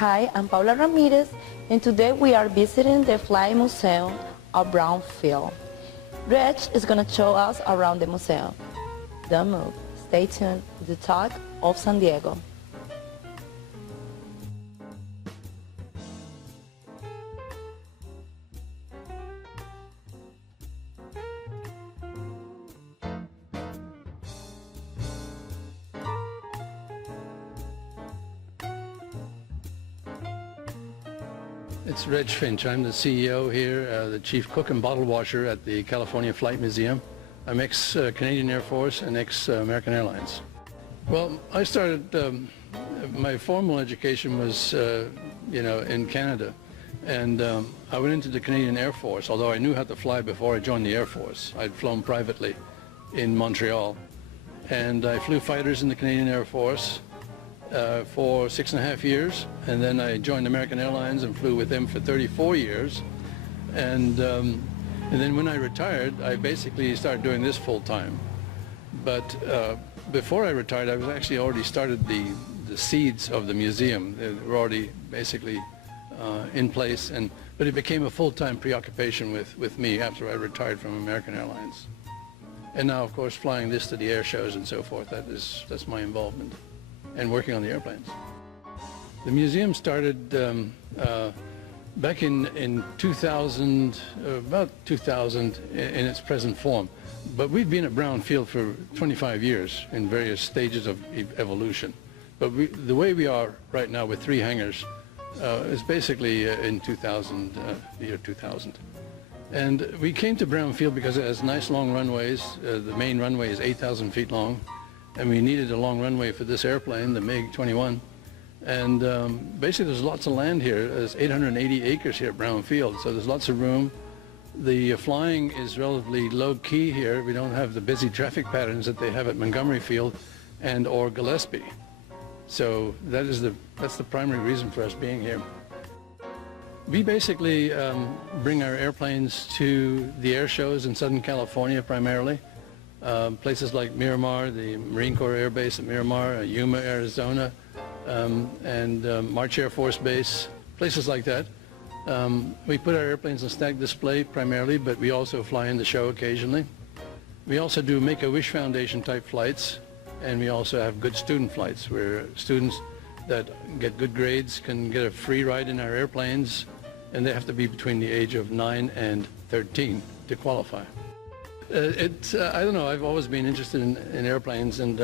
Hi, I'm Paula Ramirez, and today we are visiting the Flying Museum of Brownfield. Reg is going to show us around the museum. Don't move. Stay tuned to the Talk of San Diego. It's Reg Finch. I'm the CEO here, the chief cook and bottle washer at the California Flight Museum. I'm ex-Canadian Air Force and ex-American Airlines. Well, I started, my formal education was, in Canada. And I went into the Canadian Air Force, although I knew how to fly before I joined the Air Force. I'd flown privately in Montreal. And I flew fighters in the Canadian Air Force for 6.5 years, and then I joined American Airlines and flew with them for 34 years. And then when I retired, I basically started doing this full time. But before I retired, I was actually already started the seeds of the museum. They were already basically in place, but it became a full-time preoccupation with me after I retired from American Airlines. And now, of course, flying this to the air shows and so forth, that's my involvement. And working on the airplanes. The museum started back in 2000, about 2000 in its present form. But we've been at Brownfield for 25 years in various stages of evolution. But the way we are right now with 3 hangars is basically in 2000, the year 2000. And we came to Brownfield because it has nice long runways. The main runway is 8,000 feet long. And we needed a long runway for this airplane, the MiG-21. And basically there's lots of land here. There's 880 acres here at Brownfield, so there's lots of room. The flying is relatively low-key here. We don't have the busy traffic patterns that they have at Montgomery Field and or Gillespie. So that's the primary reason for us being here. We basically bring our airplanes to the air shows in Southern California primarily. Places like Miramar, the Marine Corps Air Base at Miramar, Yuma, Arizona, and March Air Force Base, places like that. We put our airplanes on stack display primarily, but we also fly in the show occasionally. We also do Make-A-Wish Foundation type flights, and we also have good student flights where students that get good grades can get a free ride in our airplanes, and they have to be between the age of 9 and 13 to qualify. I don't know, I've always been interested in airplanes, and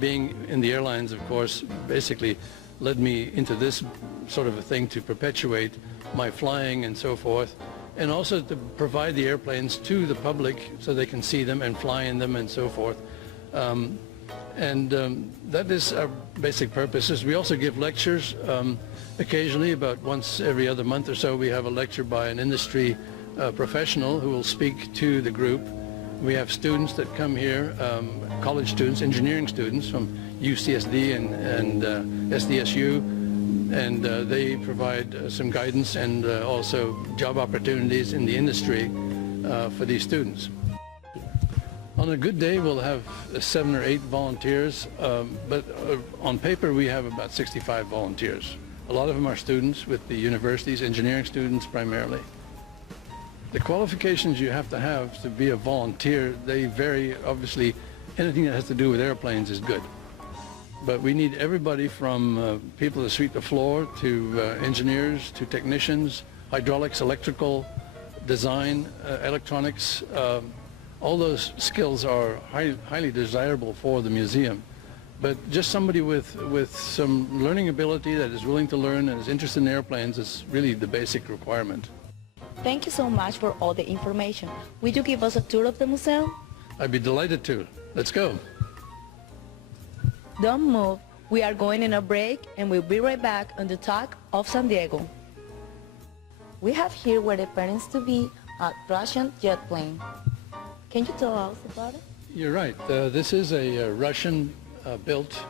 being in the airlines, of course, basically led me into this sort of a thing to perpetuate my flying and so forth, and also to provide the airplanes to the public so they can see them and fly in them and so forth. That is our basic purposes. We also give lectures occasionally, about once every other month or so. We have a lecture by an industry professional who will speak to the group. We have students that come here, college students, engineering students from UCSD and SDSU, and they provide some guidance and also job opportunities in the industry for these students. On a good day, we'll have 7 or 8 volunteers, but on paper we have about 65 volunteers. A lot of them are students with the universities, engineering students primarily. The qualifications you have to be a volunteer, they vary. Obviously, anything that has to do with airplanes is good. But we need everybody from people that sweep the floor to engineers to technicians, hydraulics, electrical, design, electronics. All those skills are highly desirable for the museum. But just somebody with some learning ability that is willing to learn and is interested in airplanes is really the basic requirement. Thank you so much for all the information. Will you give us a tour of the museum? I'd be delighted to. Let's go. Don't move. We are going in a break, and we'll be right back on the Talk of San Diego. We have here where the parents-to-be a Russian jet plane. Can you tell us about it? You're right. This is a Russian-built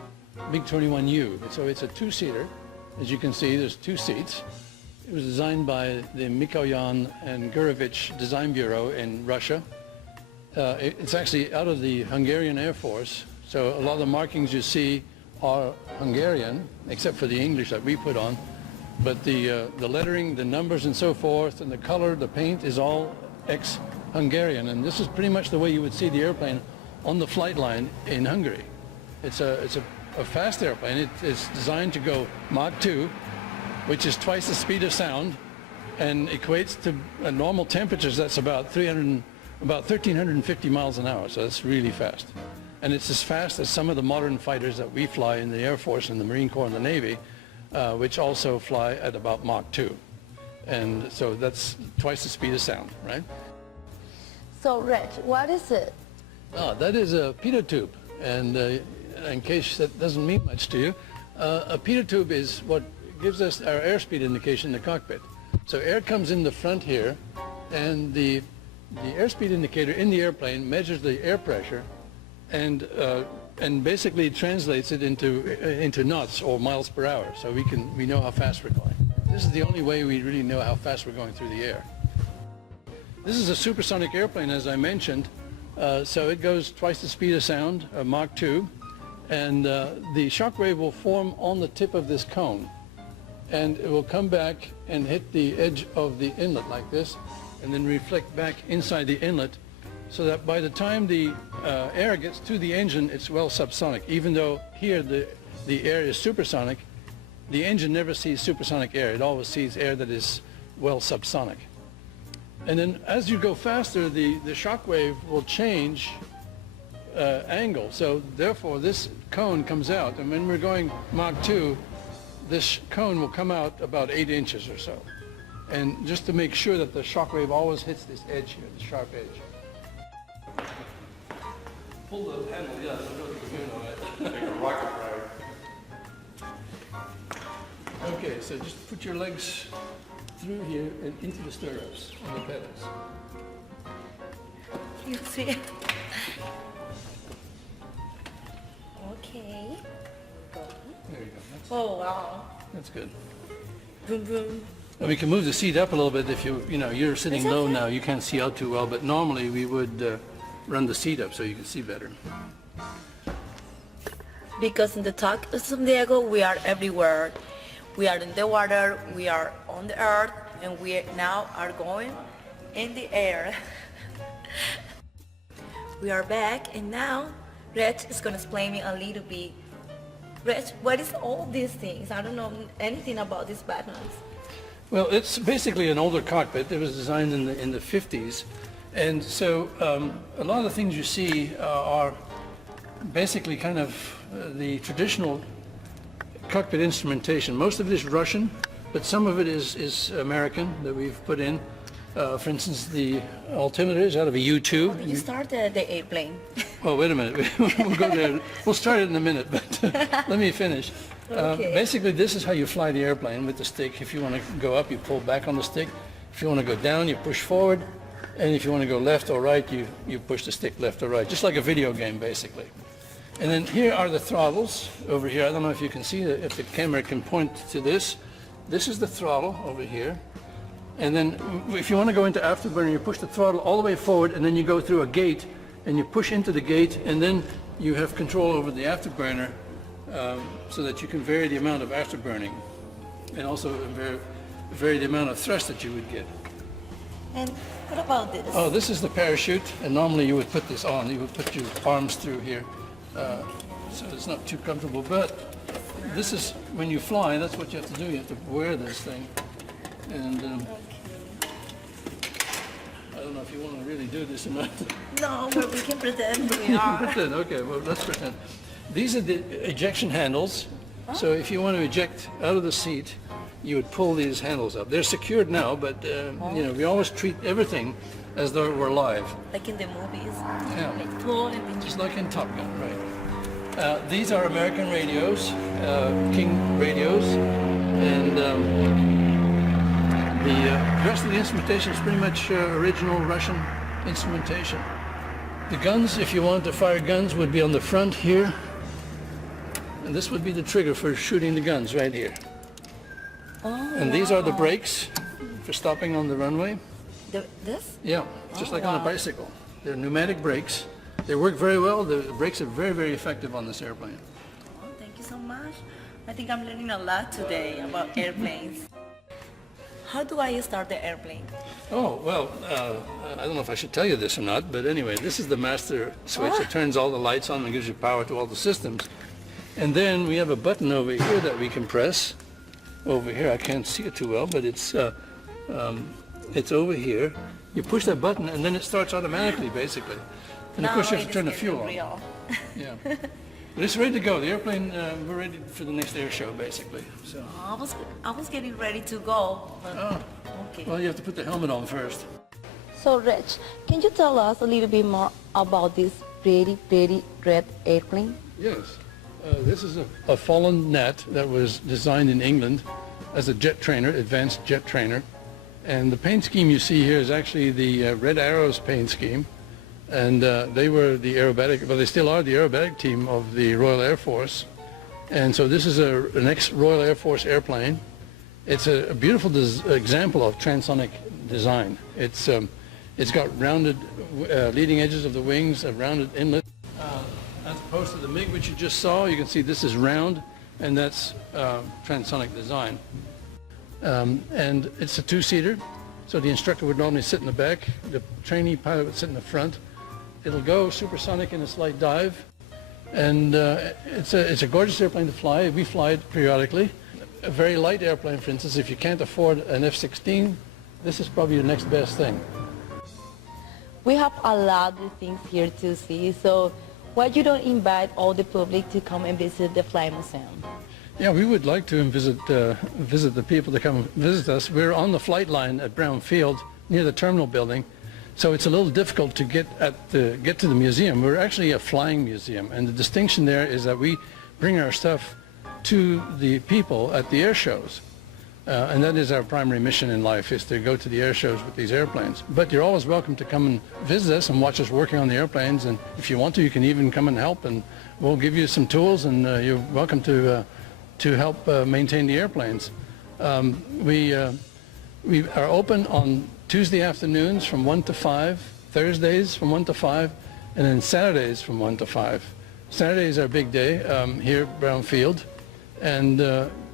MiG-21U. So it's a 2-seater. As you can see, there's 2 seats. It was designed by the Mikoyan and Gurevich Design Bureau in Russia. It's actually out of the Hungarian Air Force, so a lot of the markings you see are Hungarian, except for the English that we put on. But the lettering, the numbers and so forth, and the color, the paint is all ex-Hungarian. And this is pretty much the way you would see the airplane on the flight line in Hungary. It's a fast airplane. It's designed to go Mach 2, which is twice the speed of sound, and equates to normal temperatures. That's about 1,350 miles an hour. So that's really fast. And it's as fast as some of the modern fighters that we fly in the Air Force and the Marine Corps and the Navy, which also fly at about Mach 2. And so that's twice the speed of sound, right? So, Reg, what is it? That is a pitot tube. And in case that doesn't mean much to you, a pitot tube is what gives us our airspeed indication in the cockpit. So air comes in the front here, and the airspeed indicator in the airplane measures the air pressure and basically translates it into knots or miles per hour, so we know how fast we're going. This is the only way we really know how fast we're going through the air. This is a supersonic airplane, as I mentioned, so it goes twice the speed of sound, Mach 2, and the shock wave will form on the tip of this cone, and it will come back and hit the edge of the inlet like this, and then reflect back inside the inlet, so that by the time the air gets to the engine, it's well subsonic. Even though here the air is supersonic, the engine never sees supersonic air. It always sees air that is well subsonic. And then as you go faster, the shock wave will change angle. So therefore this cone comes out, and when we're going Mach 2, this cone will come out about 8 inches or so. And just to make sure that the shock wave always hits this edge here, the sharp edge. Pull the handle, yeah, so go to the like a rocket ride. Okay, so just put your legs through here and into the stirrups on the pedals. You see? Okay. There you go. Oh, wow. That's good. Boom, boom. And we can move the seat up a little bit if you're sitting low now. You can't see out too well, but normally we would run the seat up so you can see better. Because in the talk of San Diego, we are everywhere. We are in the water, we are on the earth, and we now are going in the air. We are back, and now Reg is going to explain me a little bit. Reg, what is all these things? I don't know anything about these buttons. Well, it's basically an older cockpit. It was designed in the 50s. And so a lot of the things you see are basically kind of the traditional cockpit instrumentation. Most of it is Russian, but some of it is American that we've put in. For instance, the altimeter is out of a U-2. You started the airplane. Oh, wait a minute. We'll go there. We'll start it in a minute, but let me finish. Okay. Basically, this is how you fly the airplane with the stick. If you want to go up, you pull back on the stick. If you want to go down, you push forward. And if you want to go left or right, you push the stick left or right, just like a video game, basically. And then here are the throttles over here. I don't know if you can see that, if the camera can point to this. This is the throttle over here. And then if you want to go into afterburner, you push the throttle all the way forward, and then you go through a gate, and you push into the gate, and then you have control over the afterburner so that you can vary the amount of afterburning and also vary the amount of thrust that you would get. And what about this? Oh, this is the parachute, and normally you would put this on. You would put your arms through here, so it's not too comfortable. But this is, when you fly, that's what you have to do. You have to wear this thing. And I don't know if you want to really do this or not. No, but we can pretend we are. Pretend, okay, well, let's pretend. These are the ejection handles. So if you want to eject out of the seat, you would pull these handles up. They're secured now, but we always treat everything as though it were live. Like in the movies. Yeah. Like pull and then Just like in Top Gun, right? These are American radios, King radios, and the rest of the instrumentation is pretty much original Russian instrumentation. The guns, if you wanted to fire guns, would be on the front here, and this would be the trigger for shooting the guns right here. Oh, and these are the brakes for stopping on the runway. This? Yeah, just like on a bicycle. They're pneumatic brakes. They work very well. The brakes are very, very effective on this airplane. Oh, thank you so much. I think I'm learning a lot today about airplanes. how do I start the airplane? Oh, well, I don't know if I should tell you this or not, but anyway, this is the master switch. It turns all the lights on and gives you power to all the systems. And then we have a button over here that we can press. Over here, I can't see it too well, but it's over here. You push that button and then it starts automatically, basically. And of course you have to turn the fuel on. Yeah. But it's ready to go. The airplane, we're ready for the next air show, basically. So. I was getting ready to go. But okay. Well, you have to put the helmet on first. So, Reg, can you tell us a little bit more about this pretty, pretty red airplane? Yes. This is a fallen net that was designed in England as a jet trainer, advanced jet trainer. And the paint scheme you see here is actually the Red Arrows paint scheme. And they were the aerobatic, well, they still are the aerobatic team of the Royal Air Force. And so this is an ex-Royal Air Force airplane. It's a beautiful example of transonic design. It's got rounded leading edges of the wings, a rounded inlet. As opposed to the MiG, which you just saw, you can see this is round, and that's transonic design. And it's a two-seater, so the instructor would normally sit in the back, the trainee pilot would sit in the front. It'll go supersonic in a slight dive, and it's a gorgeous airplane to fly. We fly it periodically. A very light airplane, for instance, if you can't afford an F-16, this is probably your next best thing. We have a lot of things here to see, so why you don't invite all the public to come and visit the Fly Museum? Yeah, we would like to visit the people to come visit us. We're on the flight line at Brown Field near the terminal building, so it's a little difficult to get to the museum. We're actually a flying museum, and the distinction there is that we bring our stuff to the people at the air shows. And that is our primary mission in life, is to go to the air shows with these airplanes. But you're always welcome to come and visit us and watch us working on the airplanes, and if you want to, you can even come and help, and we'll give you some tools, and you're welcome to help maintain the airplanes. We are open on Tuesday afternoons from 1 to 5, Thursdays from 1 to 5, and then Saturdays from 1 to 5. Saturday is our big day here at Brown Field, and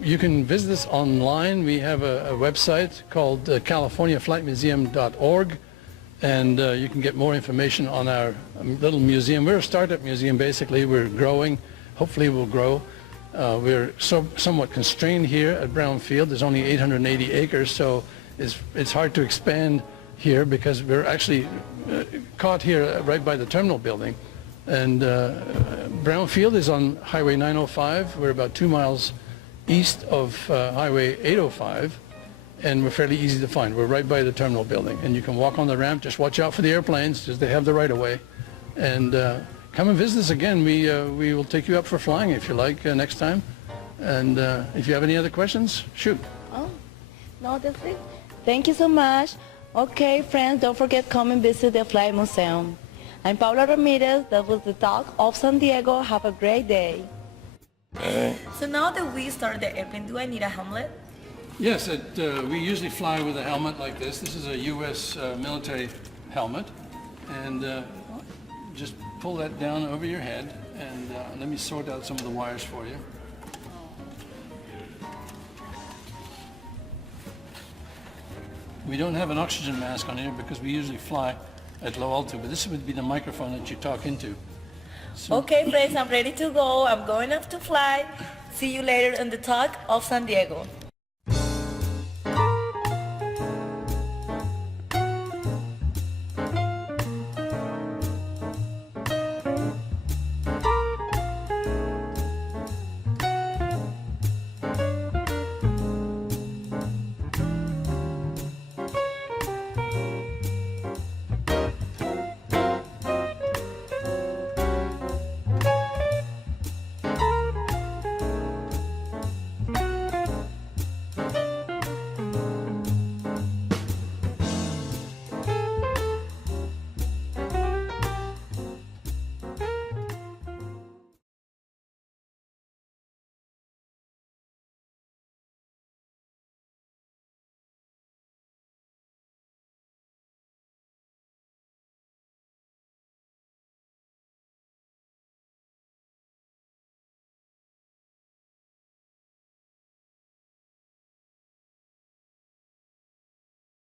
you can visit us online. We have a website called CaliforniaFlightMuseum.org, and you can get more information on our little museum. We're a startup museum, basically. We're growing. Hopefully we'll grow. We're somewhat constrained here at Brown Field. There's only 880 acres, so it's hard to expand here because we're actually caught here right by the terminal building. And Brown Field is on Highway 905. We're about 2 miles east of Highway 805, and we're fairly easy to find. We're right by the terminal building, and you can walk on the ramp. Just watch out for the airplanes, because they have the right-of-way. And come and visit us again. We will take you up for flying if you like next time. And if you have any other questions, shoot. Oh, no, that's it. Thank you so much. Okay, friends, don't forget come and visit the Fly Museum. I'm Paula Ramirez. That was the Talk of San Diego. Have a great day. So now that we started the airplane, do I need a helmet? Yes, we usually fly with a helmet like this. This is a U.S. Military helmet. And just pull that down over your head, and let me sort out some of the wires for you. We don't have an oxygen mask on here because we usually fly at low altitude, but this would be the microphone that you talk into. So, okay, friends, I'm ready to go. I'm going off to fly. See you later on the Talk of San Diego.